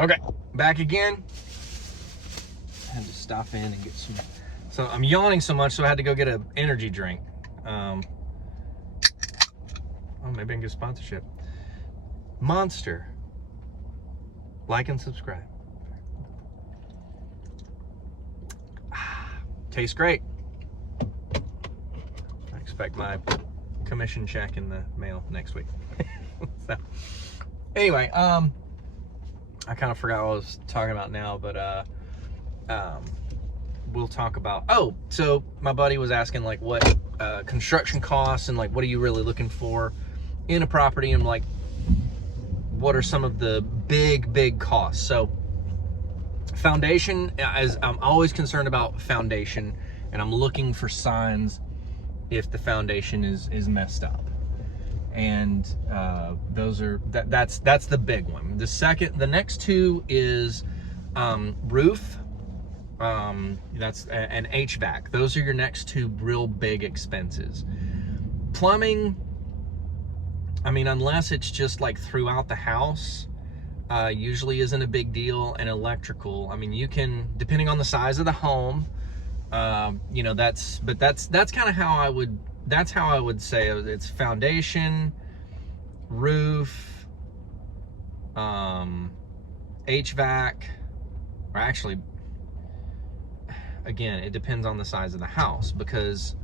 Okay, back again. I had to stop in and get some. So I'm yawning so much, so I had to go get an energy drink. Oh, maybe I can get a sponsorship. Monster. Like and subscribe. Tastes great. I expect my commission check in the mail next week. So, anyway, I kind of forgot what I was talking about now, but we'll talk about, so my buddy was asking like what construction costs and like what are you really looking for in a property, and like what are some of the big costs. So foundation, as I'm always concerned about foundation, and I'm looking for signs if the foundation is messed up. And that's the big one. The next two is roof. That's an HVAC. Those are your next two real big expenses. Plumbing, I mean, unless it's just like throughout the house, usually isn't a big deal. And electrical, I mean, you can, depending on the size of the home, that's kind of how I would say it's foundation, roof, HVAC, or actually, again, it depends on the size of the house, because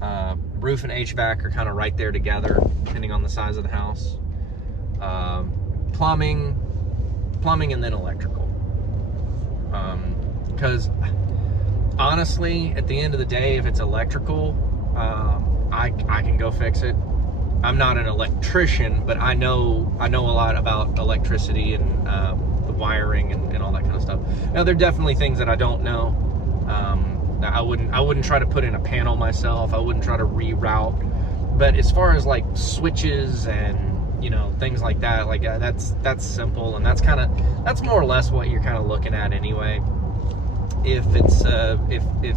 roof and HVAC are kind of right there together, depending on the size of the house. Plumbing, and then electrical. Because honestly, at the end of the day, if it's electrical, I can go fix it. I'm not an electrician, but I know a lot about electricity and the wiring and all that kind of stuff. Now, there are definitely things that I don't know. I wouldn't try to put in a panel myself. I wouldn't try to reroute. But as far as like switches and things like that, like that's simple, and that's more or less what you're kind of looking at anyway. If it's if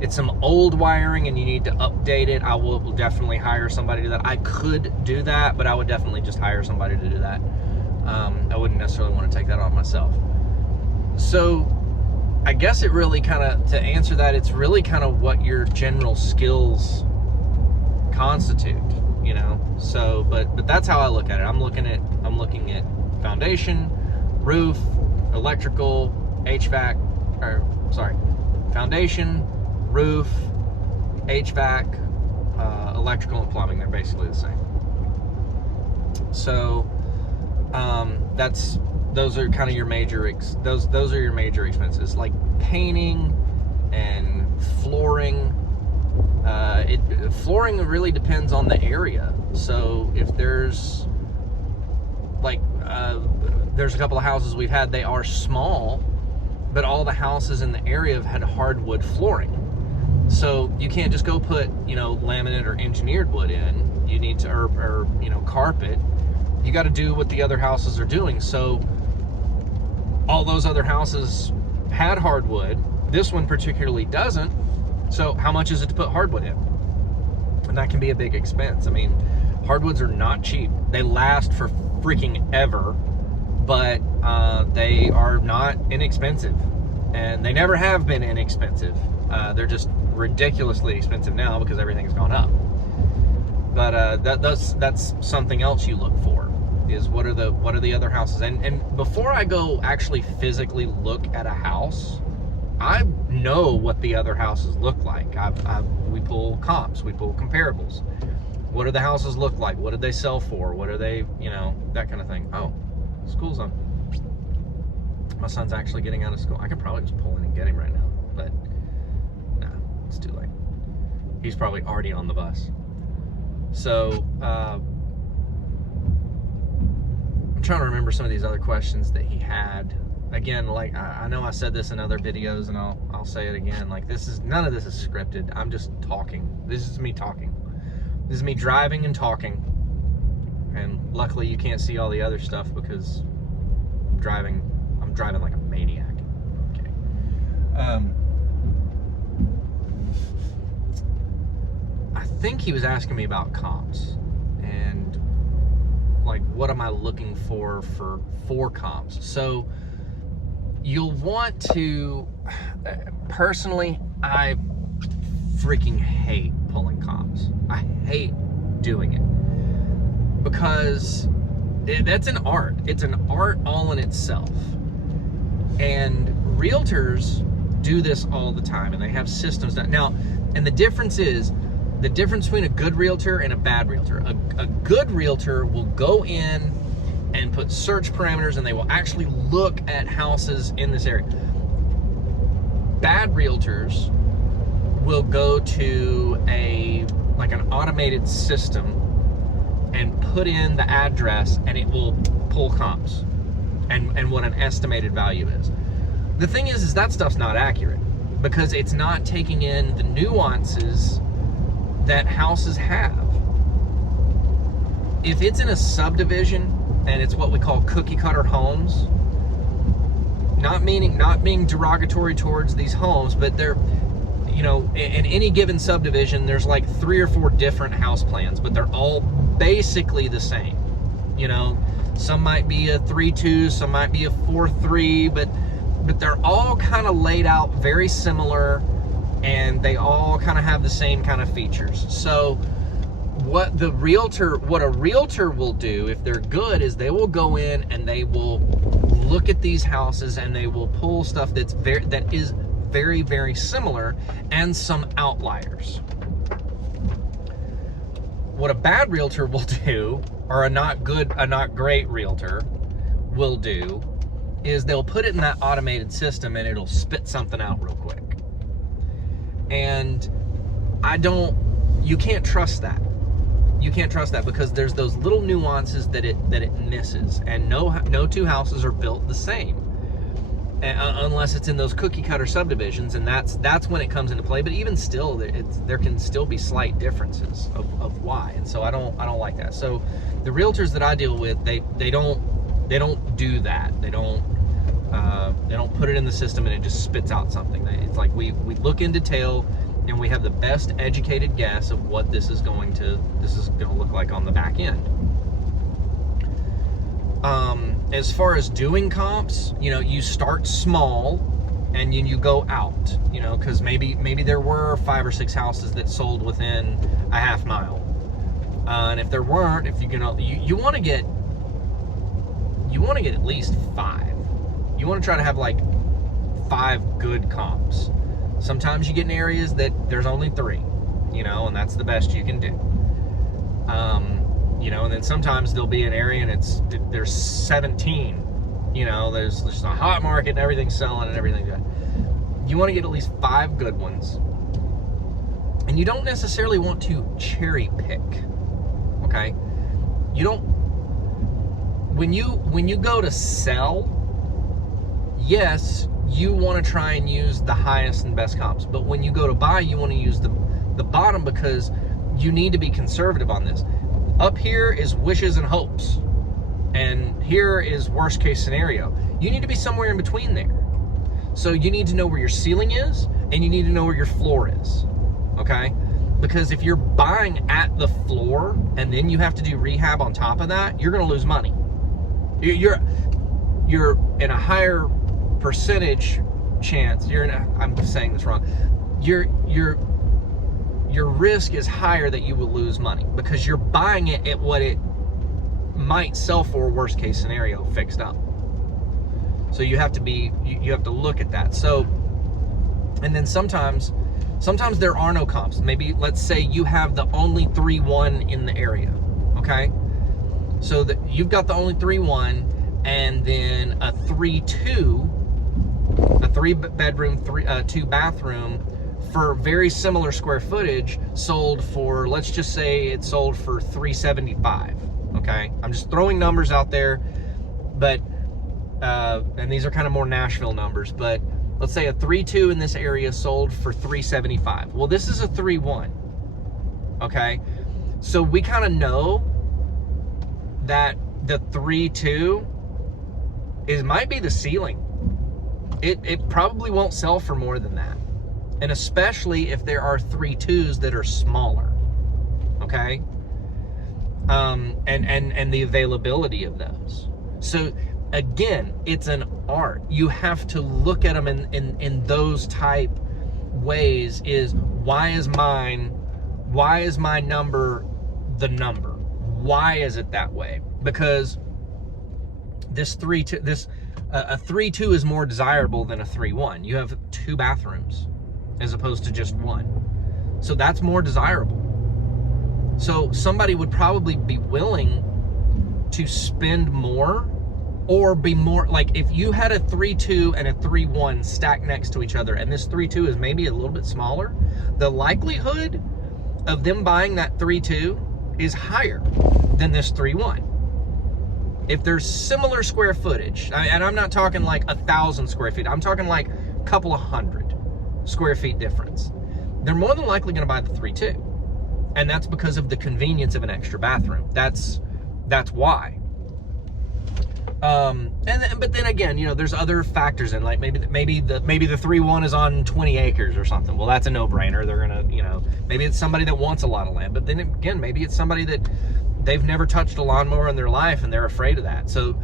it's some old wiring and you need to update it, I will definitely hire somebody to do that. I could do that, but I would definitely just hire somebody to do that. I wouldn't necessarily want to take that on myself. So I guess it really kind of, to answer that, it's really kind of what your general skills constitute, so but that's how I look at it. I'm looking at foundation, roof, electrical, foundation, roof, HVAC, electrical, and plumbing. They're basically the same. So those are kind of your major those are your major expenses, like painting and flooring. Flooring really depends on the area. So if there's there's a couple of houses we've had, they are small, but all the houses in the area have had hardwood flooring. So you can't just go put, laminate or engineered wood in. You need to, or carpet. You got to do what the other houses are doing. So all those other houses had hardwood. This one particularly doesn't. So how much is it to put hardwood in? And that can be a big expense. I mean, hardwoods are not cheap. They last for freaking ever, but they are not inexpensive, and they never have been inexpensive. They're just ridiculously expensive now because everything's gone up. But that's something else you look for, is what are the other houses. And before I go actually physically look at a house, I know what the other houses look like. We pull comps, we pull comparables. What do the houses look like? What did they sell for? What are they, that kind of thing. Oh, school's on. My son's actually getting out of school. I could probably just pull in and get him right now, but nah, it's too late. He's probably already on the bus. So, I'm trying to remember some of these other questions that he had. Again, like I know I said this in other videos, and I'll say it again. Like, none of this is scripted. I'm just talking. This is me talking. This is me driving and talking. And luckily you can't see all the other stuff because I'm driving like a maniac. Okay. I think he was asking me about comps and like what am I looking for comps. So you'll want to, personally, I freaking hate pulling comps. I hate doing it because that's an art. It's an art all in itself. And realtors do this all the time, and they have systems now. And the difference is, the difference between a good realtor and a bad realtor. A good realtor will go in and put search parameters, and they will actually look at houses in this area. Bad realtors will go to like an automated system and put in the address, and it will pull comps and what an estimated value is. The thing is that stuff's not accurate because it's not taking in the nuances that houses have. If it's in a subdivision and it's what we call cookie cutter homes, not being derogatory towards these homes, but they're, you know, in any given subdivision, there's like 3 or 4 different house plans, but they're all basically the same. You know, some might be a 3-2, some might be a 4-3, but they're all kind of laid out very similar, and they all kind of have the same kind of features. So what a realtor will do, if they're good, is they will go in and they will look at these houses and they will pull stuff that is very, very similar and some outliers. What a bad realtor will do, or a not great realtor will do, is they'll put it in that automated system and it'll spit something out real quick. And you can't trust that. You can't trust that because there's those little nuances that it misses, and no two houses are built the same, unless it's in those cookie cutter subdivisions, and that's when it comes into play. But even still, there can still be slight differences of why, and so I don't like that. So the realtors that I deal with, they don't do that. They don't put it in the system and it just spits out something. It's like we look in detail and we have the best educated guess of what this is going to look like on the back end. As far as doing comps, you know, you start small and you go out, you know, because maybe there were 5 or 6 houses that sold within a half mile, and if there weren't, you want to get at least 5. You want to try to have like 5 good comps. Sometimes you get in areas that there's only 3, you know, and that's the best you can do. You know, and then sometimes there'll be an area and there's 17. You know, there's just a hot market and everything's selling and everything's good. You want to get at least 5 good ones. And you don't necessarily want to cherry pick. Okay? You don't. When you go to sell, yes, you want to try and use the highest and best comps. But when you go to buy, you want to use the bottom, because you need to be conservative on this. Up here is wishes and hopes, and here is worst case scenario. You need to be somewhere in between there. So you need to know where your ceiling is, and you need to know where your floor is. Okay? Because if you're buying at the floor and then you have to do rehab on top of that, you're going to lose money. You're in a higher percentage chance. I'm saying this wrong. Your risk is higher that you will lose money because you're buying it at what it might sell for, worst case scenario, fixed up. So you have to look at that. So, and then sometimes there are no comps. Maybe let's say you have the only 3-1 in the area. Okay, so that you've got the only 3-1, and then a 3-2, a 3-bedroom, 2-bathroom for very similar square footage sold for, let's just say it sold for $375. Okay, I'm just throwing numbers out there, but and these are kind of more Nashville numbers, but let's say a 3-2 in this area sold for $375. Well, this is a 3-1. Okay, so we kind of know that the 3-2 might be the ceiling. It probably won't sell for more than that, and especially if there are 3-2s that are smaller. Okay, and the availability of those. So again, it's an art. You have to look at them in those type ways. Is why is my number the number? Why is it that way? Because this 3-2, a 3-2 is more desirable than a 3-1. You have 2 bathrooms as opposed to just 1. So that's more desirable. So somebody would probably be willing to spend more, or be more, like if you had a 3-2 and a 3-1 stacked next to each other, and this 3-2 is maybe a little bit smaller, the likelihood of them buying that 3-2 is higher than this 3-1. If there's similar square footage, and I'm not talking like 1,000 square feet, I'm talking like a couple of 100 square feet difference, they're more than likely going to buy the 3-2. And that's because of the convenience of an extra bathroom. That's why. But then again, you know, there's other factors in, like maybe the 3-1 is on 20 acres or something. Well, that's a no-brainer. They're gonna, you know, maybe it's somebody that wants a lot of land. But then again, maybe it's somebody that they've never touched a lawnmower in their life and they're afraid of that. So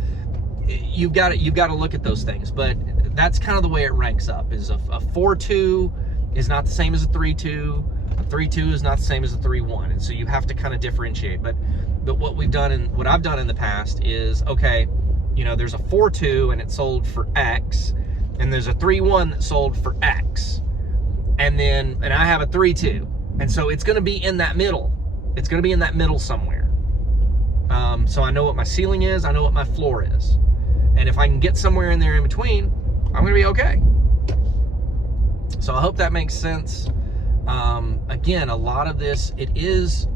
you've got to look at those things. But that's kind of the way it ranks up. Is a 4-2 is not the same as a 3-2. A 3-2 is not the same as a 3-1, and so you have to kind of differentiate. But what we've done, and what I've done in the past is, okay, you know, there's a 4-2 and it sold for X, and there's a 3-1 that sold for X, and I have a 3-2, and so it's going to be in that middle. It's going to be in that middle somewhere. So I know what my ceiling is, I know what my floor is, and if I can get somewhere in there in between, I'm going to be okay. So I hope that makes sense. Again, a lot of this, it is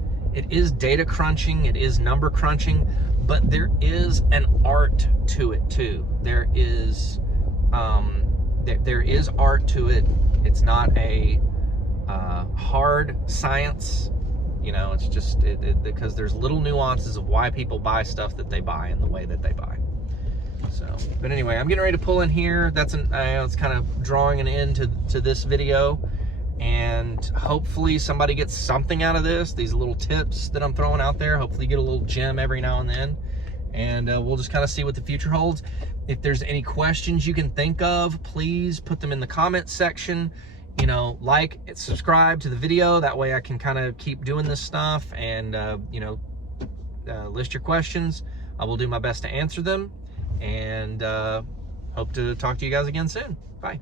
data crunching, it is number crunching, but there is an art to it too. There is art to it. It's not a hard science, you know. It's just because there's little nuances of why people buy stuff that they buy and the way that they buy. So, but anyway, I'm getting ready to pull in here. That's it's kind of drawing an end to this video. And hopefully somebody gets something out of this, these little tips that I'm throwing out there. Hopefully you get a little gem every now and then. And we'll just kind of see what the future holds. If there's any questions you can think of, please put them in the comments section. You know, like, subscribe to the video. That way I can kind of keep doing this stuff. And, you know, list your questions. I will do my best to answer them. And hope to talk to you guys again soon. Bye.